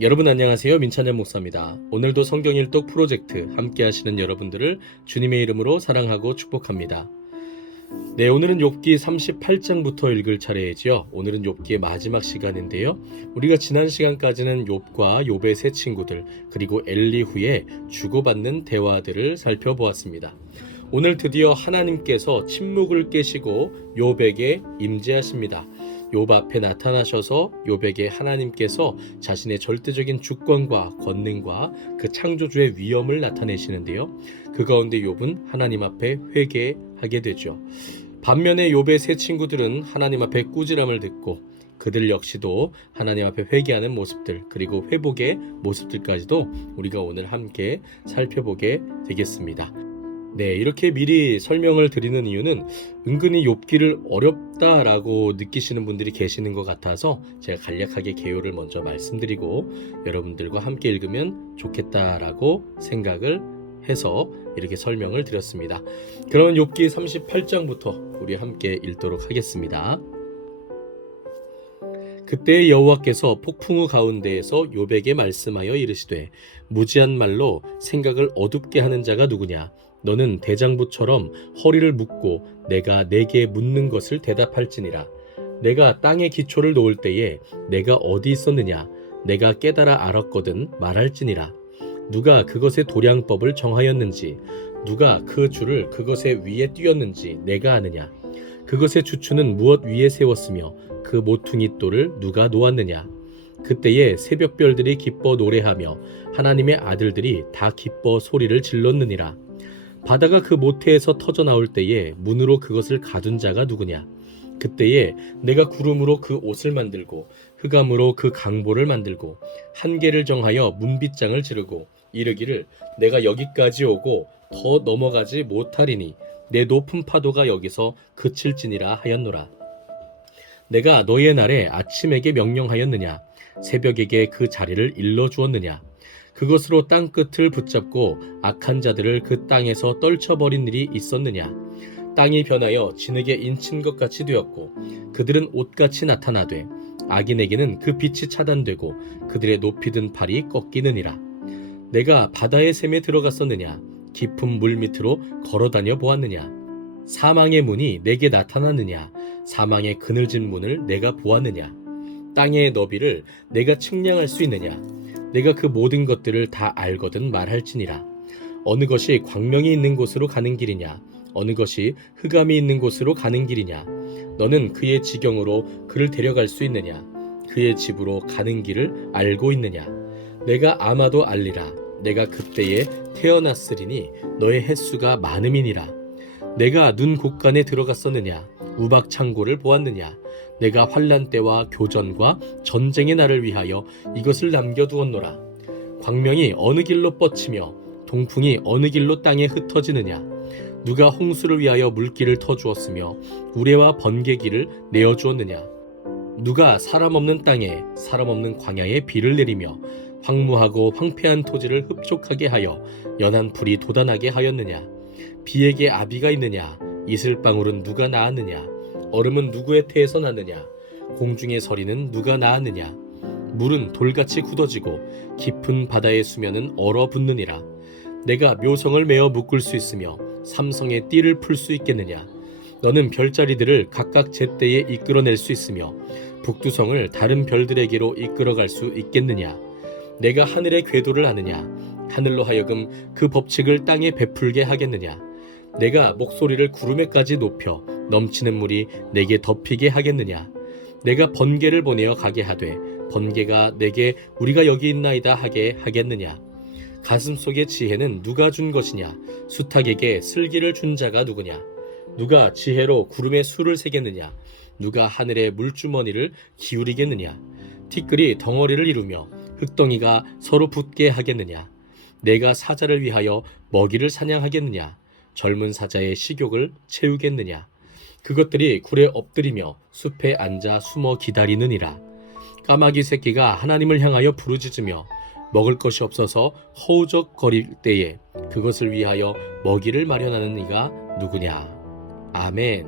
여러분 안녕하세요. 민찬현 목사입니다. 오늘도 성경 일독 프로젝트 함께 하시는 여러분들을 주님의 이름으로 사랑하고 축복합니다. 네, 오늘은 욥기 38장부터 읽을 차례이지요. 오늘은 욥기의 마지막 시간인데요. 우리가 지난 시간까지는 욥과 욥의 세 친구들 그리고 엘리후의 주고받는 대화들을 살펴보았습니다. 오늘 드디어 하나님께서 침묵을 깨시고 욥에게 임재하십니다. 욥 앞에 나타나셔서 욥에게 하나님께서 자신의 절대적인 주권과 권능과 그 창조주의 위엄을 나타내시는데요. 그 가운데 욥은 하나님 앞에 회개하게 되죠. 반면에 욥의 세 친구들은 하나님 앞에 꾸지람을 듣고 그들 역시도 하나님 앞에 회개하는 모습들 그리고 회복의 모습들까지도 우리가 오늘 함께 살펴보게 되겠습니다. 네, 이렇게 미리 설명을 드리는 이유는 은근히 욥기를 어렵다라고 느끼시는 분들이 계시는 것 같아서 제가 간략하게 개요를 먼저 말씀드리고 여러분들과 함께 읽으면 좋겠다라고 생각을 해서 이렇게 설명을 드렸습니다. 그러면 욥기 38장부터 우리 함께 읽도록 하겠습니다. 그때 여호와께서 폭풍우 가운데에서 욥에게 말씀하여 이르시되 무지한 말로 생각을 어둡게 하는 자가 누구냐? 너는 대장부처럼 허리를 묶고 내가 내게 묻는 것을 대답할지니라. 내가 땅에 기초를 놓을 때에 내가 어디 있었느냐? 내가 깨달아 알았거든 말할지니라. 누가 그것의 도량법을 정하였는지 누가 그 줄을 그것의 위에 띄었는지 내가 아느냐? 그것의 주추는 무엇 위에 세웠으며 그 모퉁이 돌을 누가 놓았느냐? 그때에 새벽별들이 기뻐 노래하며 하나님의 아들들이 다 기뻐 소리를 질렀느니라. 바다가 그 모태에서 터져 나올 때에 문으로 그것을 가둔 자가 누구냐? 그때에 내가 구름으로 그 옷을 만들고 흑암으로 그 강보를 만들고 한계를 정하여 문빗장을 지르고 이르기를 내가 여기까지 오고 더 넘어가지 못하리니 내 높은 파도가 여기서 그칠지니라 하였노라. 내가 너의 날에 아침에게 명령하였느냐? 새벽에게 그 자리를 일러주었느냐? 그것으로 땅 끝을 붙잡고 악한 자들을 그 땅에서 떨쳐버린 일이 있었느냐? 땅이 변하여 진흙에 인친 것 같이 되었고 그들은 옷같이 나타나되 악인에게는 그 빛이 차단되고 그들의 높이 든 팔이 꺾이느니라. 내가 바다의 샘에 들어갔었느냐? 깊은 물 밑으로 걸어다녀 보았느냐? 사망의 문이 내게 나타났느냐? 사망의 그늘진 문을 내가 보았느냐? 땅의 너비를 내가 측량할 수 있느냐? 내가 그 모든 것들을 다 알거든 말할지니라. 어느 것이 광명이 있는 곳으로 가는 길이냐? 어느 것이 흑암이 있는 곳으로 가는 길이냐? 너는 그의 지경으로 그를 데려갈 수 있느냐? 그의 집으로 가는 길을 알고 있느냐? 내가 아마도 알리라. 내가 그때에 태어났으리니 너의 횟수가 많음이니라. 내가 눈 곳간에 들어갔었느냐? 우박 창고를 보았느냐? 내가 환난 때와 교전과 전쟁의 날을 위하여 이것을 남겨두었노라. 광명이 어느 길로 뻗치며 동풍이 어느 길로 땅에 흩어지느냐? 누가 홍수를 위하여 물길을 터주었으며 우레와 번개길을 내어주었느냐? 누가 사람 없는 땅에 사람 없는 광야에 비를 내리며 황무하고 황폐한 토지를 흡족하게 하여 연한 풀이 돋아나게 하였느냐? 비에게 아비가 있느냐? 이슬방울은 누가 낳았느냐? 얼음은 누구의 태에서 났느냐? 공중의 서리는 누가 낳았느냐? 물은 돌같이 굳어지고 깊은 바다의 수면은 얼어붙느니라. 내가 묘성을 메어 묶을 수 있으며 삼성의 띠를 풀 수 있겠느냐? 너는 별자리들을 각각 제때에 이끌어낼 수 있으며 북두성을 다른 별들에게로 이끌어갈 수 있겠느냐? 내가 하늘의 궤도를 아느냐? 하늘로 하여금 그 법칙을 땅에 베풀게 하겠느냐? 내가 목소리를 구름에까지 높여 넘치는 물이 내게 덮이게 하겠느냐? 내가 번개를 보내어 가게 하되 번개가 내게 우리가 여기 있나이다 하게 하겠느냐? 가슴속의 지혜는 누가 준 것이냐? 수탉에게 슬기를 준 자가 누구냐? 누가 지혜로 구름에 수를 세겠느냐? 누가 하늘의 물주머니를 기울이겠느냐? 티끌이 덩어리를 이루며 흙덩이가 서로 붙게 하겠느냐? 내가 사자를 위하여 먹이를 사냥하겠느냐? 젊은 사자의 식욕을 채우겠느냐? 그것들이 굴에 엎드리며 숲에 앉아 숨어 기다리느니라. 까마귀 새끼가 하나님을 향하여 부르짖으며 먹을 것이 없어서 허우적거릴 때에 그것을 위하여 먹이를 마련하는 이가 누구냐? 아멘.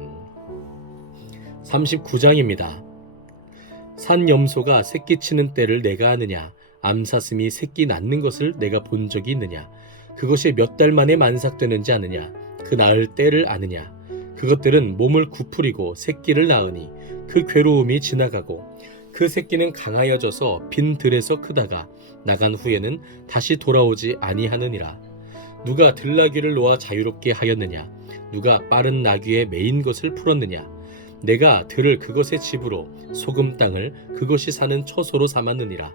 39장입니다. 산 염소가 새끼치는 때를 내가 아느냐? 암사슴이 새끼 낳는 것을 내가 본 적이 있느냐? 그것이 몇 달 만에 만삭되는지 아느냐? 그 낳을 때를 아느냐? 그것들은 몸을 구부리고 새끼를 낳으니 그 괴로움이 지나가고 그 새끼는 강하여져서 빈 들에서 크다가 나간 후에는 다시 돌아오지 아니하느니라. 누가 들나귀를 놓아 자유롭게 하였느냐? 누가 빠른 나귀에 매인 것을 풀었느냐? 내가 들을 그것의 집으로 소금 땅을 그것이 사는 처소로 삼았느니라.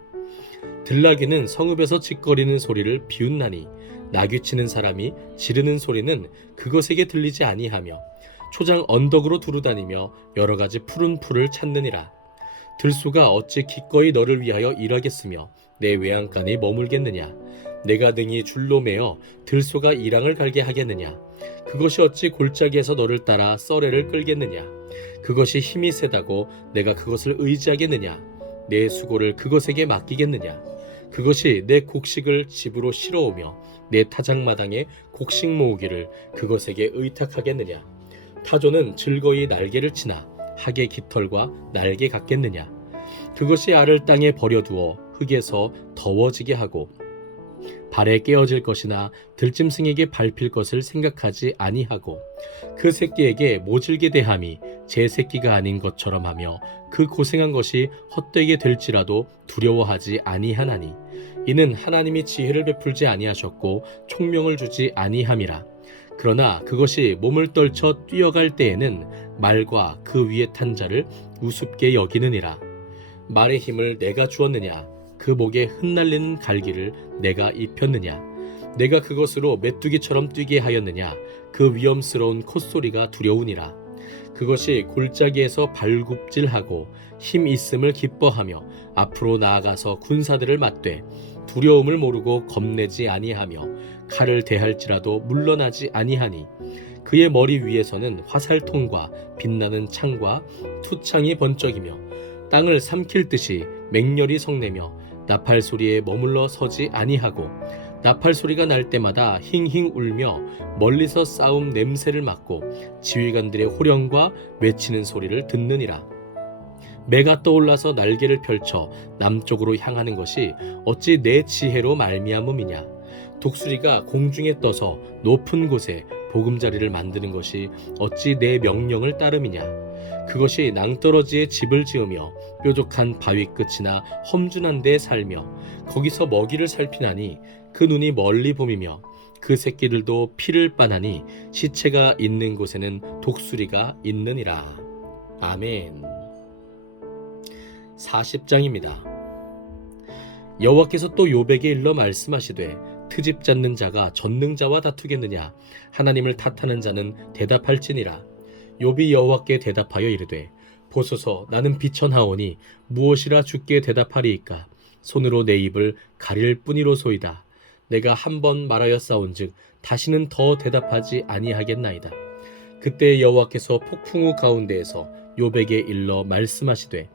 들나귀는 성읍에서 짖거리는 소리를 비웃나니 나귀치는 사람이 지르는 소리는 그것에게 들리지 아니하며 초장 언덕으로 두루다니며 여러 가지 푸른 풀을 찾느니라. 들소가 어찌 기꺼이 너를 위하여 일하겠으며 내 외양간에 머물겠느냐? 내가 능히 줄로 매어 들소가 이랑을 갈게 하겠느냐? 그것이 어찌 골짜기에서 너를 따라 썰애를 끌겠느냐? 그것이 힘이 세다고 내가 그것을 의지하겠느냐? 내 수고를 그것에게 맡기겠느냐? 그것이 내 곡식을 집으로 실어오며 내 타작마당에 곡식 모으기를 그것에게 의탁하겠느냐? 타조는 즐거이 날개를 치나 학의 깃털과 날개 같겠느냐? 그것이 알을 땅에 버려두어 흙에서 더워지게 하고 발에 깨어질 것이나 들짐승에게 밟힐 것을 생각하지 아니하고 그 새끼에게 모질게 대함이 제 새끼가 아닌 것처럼 하며 그 고생한 것이 헛되게 될지라도 두려워하지 아니하나니 이는 하나님이 지혜를 베풀지 아니하셨고 총명을 주지 아니함이라. 그러나 그것이 몸을 떨쳐 뛰어갈 때에는 말과 그 위에 탄 자를 우습게 여기느니라. 말의 힘을 내가 주었느냐? 그 목에 흩날리는 갈기를 내가 입혔느냐? 내가 그것으로 메뚜기처럼 뛰게 하였느냐? 그 위험스러운 콧소리가 두려우니라. 그것이 골짜기에서 발굽질하고 힘 있음을 기뻐하며 앞으로 나아가서 군사들을 맞되 두려움을 모르고 겁내지 아니하며 칼을 대할지라도 물러나지 아니하니 그의 머리 위에서는 화살통과 빛나는 창과 투창이 번쩍이며 땅을 삼킬 듯이 맹렬히 성내며 나팔 소리에 머물러 서지 아니하고 나팔 소리가 날 때마다 힝힝 울며 멀리서 싸움 냄새를 맡고 지휘관들의 호령과 외치는 소리를 듣느니라. 매가 떠올라서 날개를 펼쳐 남쪽으로 향하는 것이 어찌 내 지혜로 말미암음이냐? 독수리가 공중에 떠서 높은 곳에 보금자리를 만드는 것이 어찌 내 명령을 따름이냐? 그것이 낭떠러지에 집을 지으며 뾰족한 바위 끝이나 험준한 데에 살며 거기서 먹이를 살피나니 그 눈이 멀리 봄이며 그 새끼들도 피를 빠나니 시체가 있는 곳에는 독수리가 있느니라. 아멘. 40장입니다. 여호와께서 또 욥에게 일러 말씀하시되 트집 잡는 자가 전능자와 다투겠느냐? 하나님을 탓하는 자는 대답할지니라. 욥이 여호와께 대답하여 이르되 보소서 나는 비천하오니 무엇이라 주께 대답하리이까? 손으로 내 입을 가릴 뿐이로소이다. 내가 한 번 말하였사온즉 다시는 더 대답하지 아니하겠나이다. 그때 여호와께서 폭풍우 가운데에서 욥에게 일러 말씀하시되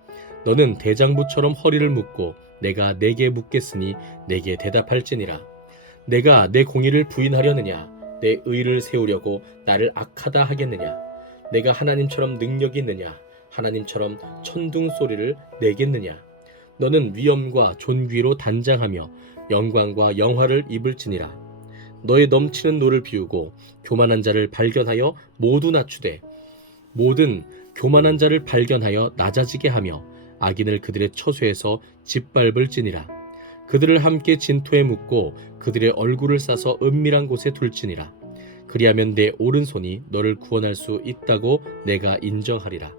너는 대장부처럼 허리를 묶고 내가 내게 묻겠으니 내게 대답할지니라. 내가 내 공의를 부인하려느냐? 내 의를 세우려고 나를 악하다 하겠느냐? 내가 하나님처럼 능력이 있느냐? 하나님처럼 천둥 소리를 내겠느냐? 너는 위엄과 존귀로 단장하며 영광과 영화를 입을지니라. 너의 넘치는 노를 비우고 교만한 자를 발견하여 모두 낮추되 모든 교만한 자를 발견하여 낮아지게 하며 악인을 그들의 처소에서 짓밟을지니라. 그들을 함께 진토에 묻고 그들의 얼굴을 싸서 은밀한 곳에 둘지니라. 그리하면 내 오른손이 너를 구원할 수 있다고 내가 인정하리라.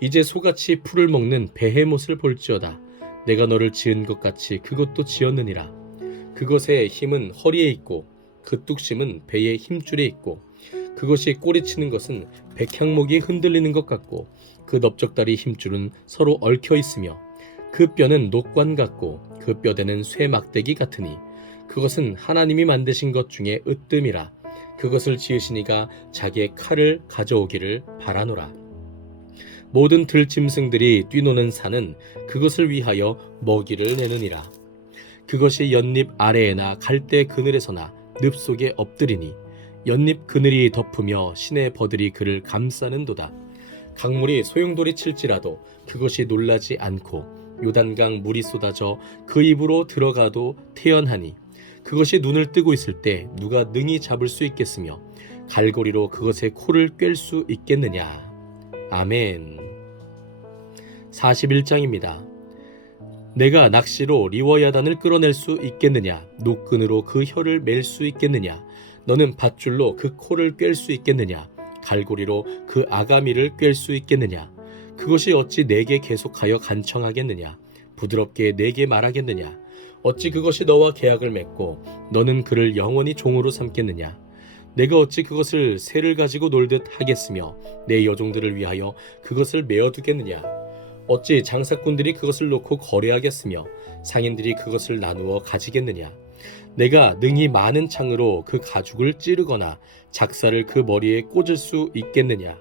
이제 소같이 풀을 먹는 베헤못을 볼지어다. 내가 너를 지은 것 같이 그것도 지었느니라. 그것의 힘은 허리에 있고 그 뚝심은 배의 힘줄에 있고 그것이 꼬리치는 것은 백향목이 흔들리는 것 같고 그 넓적다리 힘줄은 서로 얽혀 있으며 그 뼈는 녹관 같고 그 뼈대는 쇠 막대기 같으니 그것은 하나님이 만드신 것 중에 으뜸이라. 그것을 지으신 이가 자기의 칼을 가져오기를 바라노라. 모든 들짐승들이 뛰노는 산은 그것을 위하여 먹이를 내느니라. 그것이 연잎 아래에나 갈대 그늘에서나 늪 속에 엎드리니 연잎 그늘이 덮으며 시내 버들이 그를 감싸는도다. 강물이 소용돌이 칠지라도 그것이 놀라지 않고 요단강 물이 쏟아져 그 입으로 들어가도 태연하니 그것이 눈을 뜨고 있을 때 누가 능히 잡을 수 있겠으며 갈고리로 그것의 코를 꿰 수 있겠느냐. 아멘. 41장입니다. 내가 낚시로 리워야단을 끌어낼 수 있겠느냐. 노끈으로 그 혀를 맬 수 있겠느냐. 너는 밧줄로 그 코를 꿰 수 있겠느냐. 갈고리로 그 아가미를 꿰 수 있겠느냐. 그것이 어찌 내게 계속하여 간청하겠느냐. 부드럽게 내게 말하겠느냐. 어찌 그것이 너와 계약을 맺고 너는 그를 영원히 종으로 삼겠느냐. 내가 어찌 그것을 새를 가지고 놀듯 하겠으며 내 여종들을 위하여 그것을 메어두겠느냐. 어찌 장사꾼들이 그것을 놓고 거래하겠으며 상인들이 그것을 나누어 가지겠느냐. 내가 능히 많은 창으로 그 가죽을 찌르거나 작사를 그 머리에 꽂을 수 있겠느냐.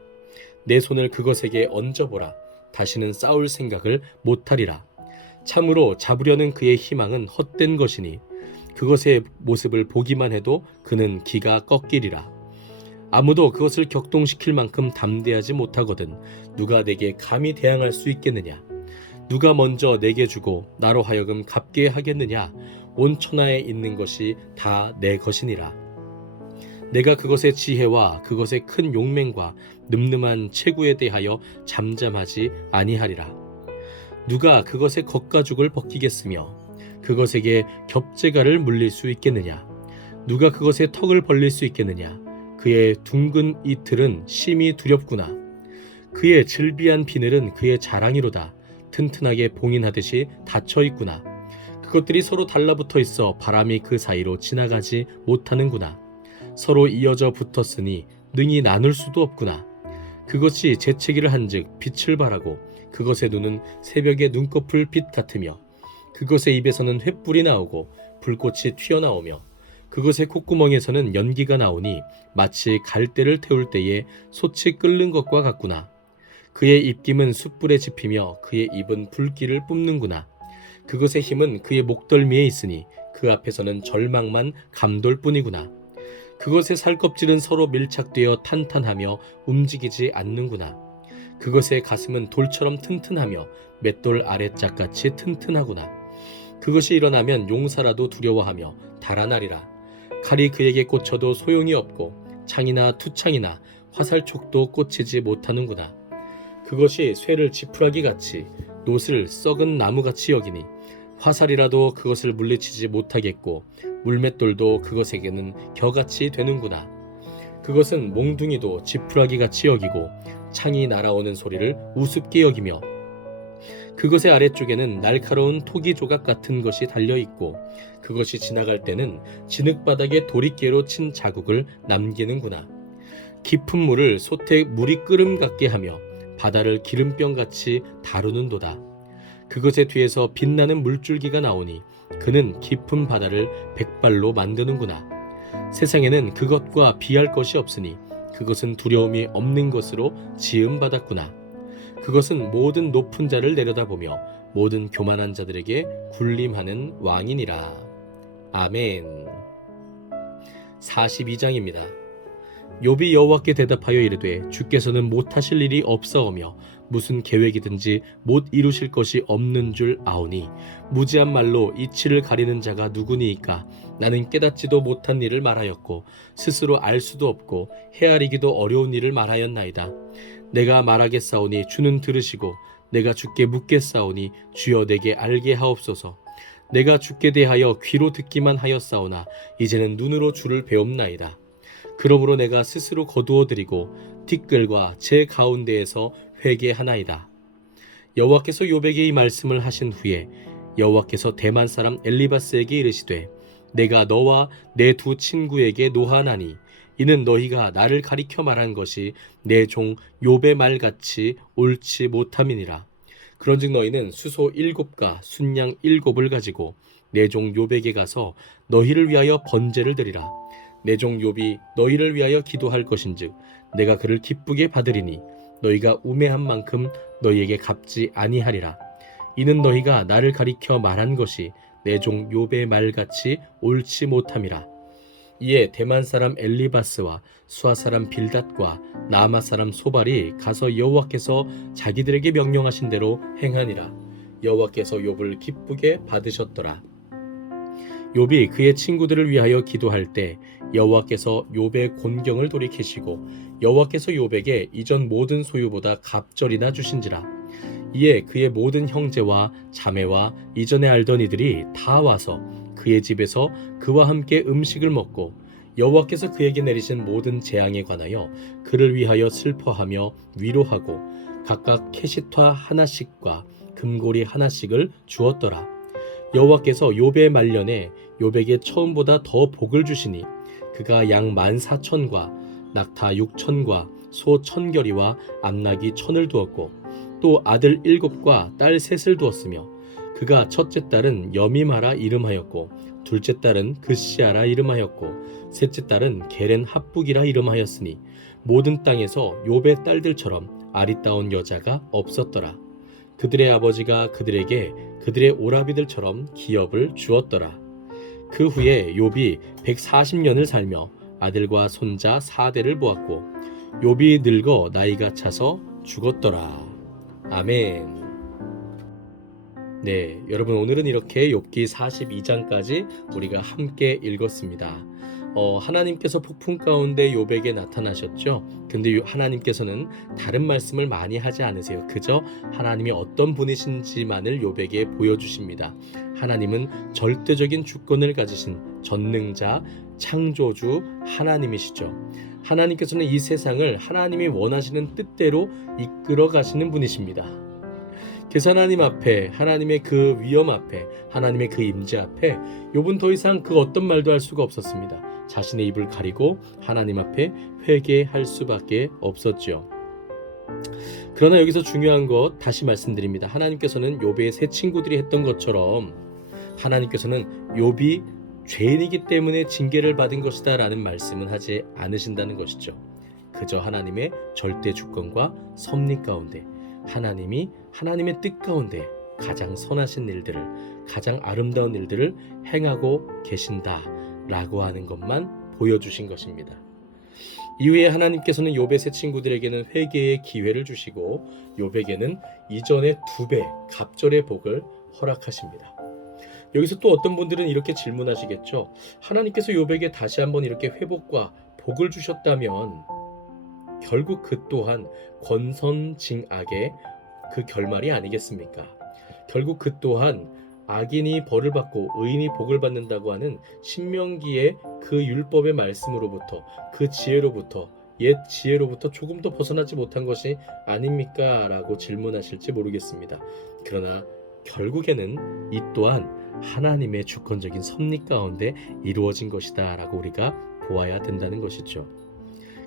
내 손을 그것에게 얹어보라. 다시는 싸울 생각을 못하리라. 참으로 잡으려는 그의 희망은 헛된 것이니 그것의 모습을 보기만 해도 그는 기가 꺾이리라. 아무도 그것을 격동시킬 만큼 담대하지 못하거든 누가 내게 감히 대항할 수 있겠느냐. 누가 먼저 내게 주고 나로 하여금 갚게 하겠느냐. 온 천하에 있는 것이 다 내 것이니라. 내가 그것의 지혜와 그것의 큰 용맹과 늠름한 체구에 대하여 잠잠하지 아니하리라. 누가 그것의 겉가죽을 벗기겠으며 그것에게 겹재가를 물릴 수 있겠느냐. 누가 그것의 턱을 벌릴 수 있겠느냐. 그의 둥근 이틀은 심히 두렵구나. 그의 질비한 비늘은 그의 자랑이로다. 튼튼하게 봉인하듯이 닫혀 있구나. 그것들이 서로 달라붙어 있어 바람이 그 사이로 지나가지 못하는구나. 서로 이어져 붙었으니 능히 나눌 수도 없구나. 그것이 재채기를 한즉 빛을 발하고 그것의 눈은 새벽의 눈꺼풀 빛 같으며 그것의 입에서는 횃불이 나오고 불꽃이 튀어나오며 그것의 콧구멍에서는 연기가 나오니 마치 갈대를 태울 때에 솥이 끓는 것과 같구나. 그의 입김은 숯불에 지피며 그의 입은 불길을 뿜는구나. 그것의 힘은 그의 목덜미에 있으니 그 앞에서는 절망만 감돌 뿐이구나. 그것의 살껍질은 서로 밀착되어 탄탄하며 움직이지 않는구나. 그것의 가슴은 돌처럼 튼튼하며 맷돌 아랫짝같이 튼튼하구나. 그것이 일어나면 용사라도 두려워하며 달아나리라. 칼이 그에게 꽂혀도 소용이 없고 창이나 투창이나 화살촉도 꽂히지 못하는구나. 그것이 쇠를 지푸라기 같이 놋을 썩은 나무같이 여기니 화살이라도 그것을 물리치지 못하겠고 물맷돌도 그것에게는 겨같이 되는구나. 그것은 몽둥이도 지푸라기같이 여기고 창이 날아오는 소리를 우습게 여기며 그것의 아래쪽에는 날카로운 토기 조각 같은 것이 달려있고 그것이 지나갈 때는 진흙바닥에 도리깨로 친 자국을 남기는구나. 깊은 물을 솥에 물이 끓음 같게 하며 바다를 기름병같이 다루는도다. 그것의 뒤에서 빛나는 물줄기가 나오니 그는 깊은 바다를 백발로 만드는구나. 세상에는 그것과 비할 것이 없으니 그것은 두려움이 없는 것으로 지음받았구나. 그것은 모든 높은 자를 내려다보며 모든 교만한 자들에게 군림하는 왕이니라. 아멘. 42장입니다. 욥이 여호와께 대답하여 이르되 주께서는 못하실 일이 없사오며 무슨 계획이든지 못 이루실 것이 없는 줄 아오니 무지한 말로 이치를 가리는 자가 누구니이까. 나는 깨닫지도 못한 일을 말하였고 스스로 알 수도 없고 헤아리기도 어려운 일을 말하였나이다. 내가 말하겠사오니 주는 들으시고 내가 주께 묻겠사오니 주여 내게 알게 하옵소서. 내가 주께 대하여 귀로 듣기만 하였사오나 이제는 눈으로 주를 배옵나이다. 그러므로 내가 스스로 거두어드리고 티끌과 제 가운데에서 회개하나이다. 여호와께서 욥에게 이 말씀을 하신 후에 여호와께서 대만 사람 엘리바스에게 이르시되 내가 너와 내 두 친구에게 노하나니 이는 너희가 나를 가리켜 말한 것이 내 종 욥의 말같이 옳지 못함이니라. 그런즉 너희는 수소 7과 순양 7을 가지고 내 종 욥에게 가서 너희를 위하여 번제를 드리라. 내 종 욥이 너희를 위하여 기도할 것인즉 내가 그를 기쁘게 받으리니 너희가 우매한 만큼 너희에게 갚지 아니하리라. 이는 너희가 나를 가리켜 말한 것이 내 종 욥의 말같이 옳지 못함이라. 이에 대만 사람 엘리바스와 수아 사람 빌닷과 나마 사람 소발이 가서 여호와께서 자기들에게 명령하신 대로 행하니라. 여호와께서 욥을 기쁘게 받으셨더라. 욥이 그의 친구들을 위하여 기도할 때 여호와께서 욥의 곤경을 돌이키시고 여호와께서 욥에게 이전 모든 소유보다 갑절이나 주신지라. 이에 그의 모든 형제와 자매와 이전에 알던 이들이 다 와서 그의 집에서 그와 함께 음식을 먹고 여호와께서 그에게 내리신 모든 재앙에 관하여 그를 위하여 슬퍼하며 위로하고 각각 캐시타 하나씩과 금고리 하나씩을 주었더라. 여호와께서 욥의 말년에 욥에게 처음보다 더 복을 주시니 그가 양 14,000과 낙타 6,000과 소 1,000결이와 암낙이 1,000을 두었고 또 아들 7과 딸 3을 두었으며 그가 첫째 딸은 여미마라 이름하였고 둘째 딸은 그시아라 이름하였고 셋째 딸은 게렌 합북이라 이름하였으니 모든 땅에서 욥의 딸들처럼 아리따운 여자가 없었더라. 그들의 아버지가 그들에게 그들의 오라비들처럼 기업을 주었더라. 그 후에 욥이 140년을 살며 아들과 손자 4대를 보았고 욥이 늙어 나이가 차서 죽었더라. 아멘. 네, 여러분 오늘은 이렇게 욥기 42장까지 우리가 함께 읽었습니다. 하나님께서 폭풍 가운데 욥에게 나타나셨죠. 근데 하나님께서는 다른 말씀을 많이 하지 않으세요. 그저 하나님이 어떤 분이신지만을 욥에게 보여주십니다. 하나님은 절대적인 주권을 가지신 전능자, 창조주 하나님이시죠. 하나님께서는 이 세상을 하나님이 원하시는 뜻대로 이끌어 가시는 분이십니다. 그래서 하나님 앞에, 하나님의 그 위엄 앞에, 하나님의 그 임재 앞에 욥은 더 이상 그 어떤 말도 할 수가 없었습니다. 자신의 입을 가리고 하나님 앞에 회개할 수밖에 없었죠. 그러나 여기서 중요한 것 다시 말씀드립니다. 하나님께서는 욥의 세 친구들이 했던 것처럼 하나님께서는 욥이 죄인이기 때문에 징계를 받은 것이다 라는 말씀은 하지 않으신다는 것이죠. 그저 하나님의 절대 주권과 섭리 가운데 하나님이 하나님의 뜻 가운데 가장 선하신 일들을, 가장 아름다운 일들을 행하고 계신다라고 하는 것만 보여주신 것입니다. 이후에 하나님께서는 욥의 세 친구들에게는 회개의 기회를 주시고 욥에게는 이전의 2배 갑절의 복을 허락하십니다. 여기서 또 어떤 분들은 이렇게 질문하시겠죠. 하나님께서 욥에게 다시 한번 이렇게 회복과 복을 주셨다면 결국 그 또한 권선징악의 그 결말이 아니겠습니까? 결국 그 또한 악인이 벌을 받고 의인이 복을 받는다고 하는 신명기의 그 율법의 말씀으로부터, 그 지혜로부터, 옛 지혜로부터 조금도 벗어나지 못한 것이 아닙니까? 라고 질문하실지 모르겠습니다. 그러나 결국에는 이 또한 하나님의 주권적인 섭리 가운데 이루어진 것이다 라고 우리가 보아야 된다는 것이죠.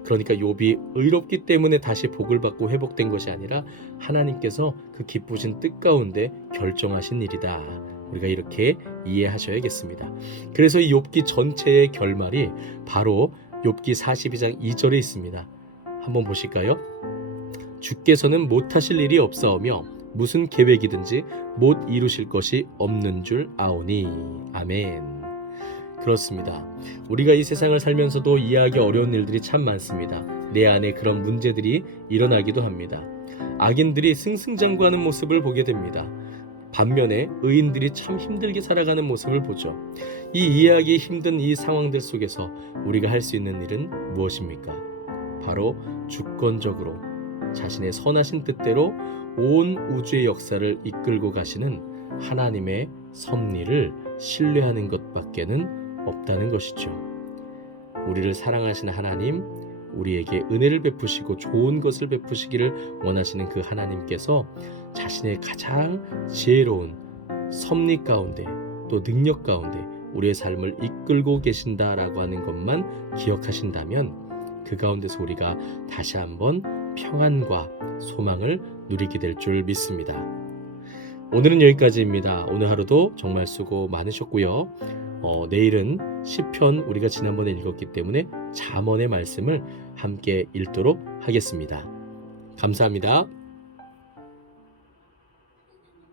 그러니까 욥이 의롭기 때문에 다시 복을 받고 회복된 것이 아니라 하나님께서 그 기쁘신 뜻 가운데 결정하신 일이다. 우리가 이렇게 이해하셔야겠습니다. 그래서 이 욥기 전체의 결말이 바로 욥기 42장 2절에 있습니다. 한번 보실까요? 주께서는 못하실 일이 없사오며 무슨 계획이든지 못 이루실 것이 없는 줄 아오니. 아멘. 그렇습니다. 우리가 이 세상을 살면서도 이해하기 어려운 일들이 참 많습니다. 내 안에 그런 문제들이 일어나기도 합니다. 악인들이 승승장구하는 모습을 보게 됩니다. 반면에 의인들이 참 힘들게 살아가는 모습을 보죠. 이 이해하기 힘든 이 상황들 속에서 우리가 할 수 있는 일은 무엇입니까? 바로 주권적으로 자신의 선하신 뜻대로 온 우주의 역사를 이끌고 가시는 하나님의 섭리를 신뢰하는 것밖에는 없다는 것이죠. 우리를 사랑하시는 하나님, 우리에게 은혜를 베푸시고 좋은 것을 베푸시기를 원하시는 그 하나님께서 자신의 가장 지혜로운 섭리 가운데 또 능력 가운데 우리의 삶을 이끌고 계신다라고 하는 것만 기억하신다면 그 가운데서 우리가 다시 한번 평안과 소망을 누리게 될 줄 믿습니다. 오늘은 여기까지입니다. 오늘 하루도 정말 수고 많으셨고요. 내일은 시편 우리가 지난번에 읽었기 때문에 잠언의 말씀을 함께 읽도록 하겠습니다. 감사합니다.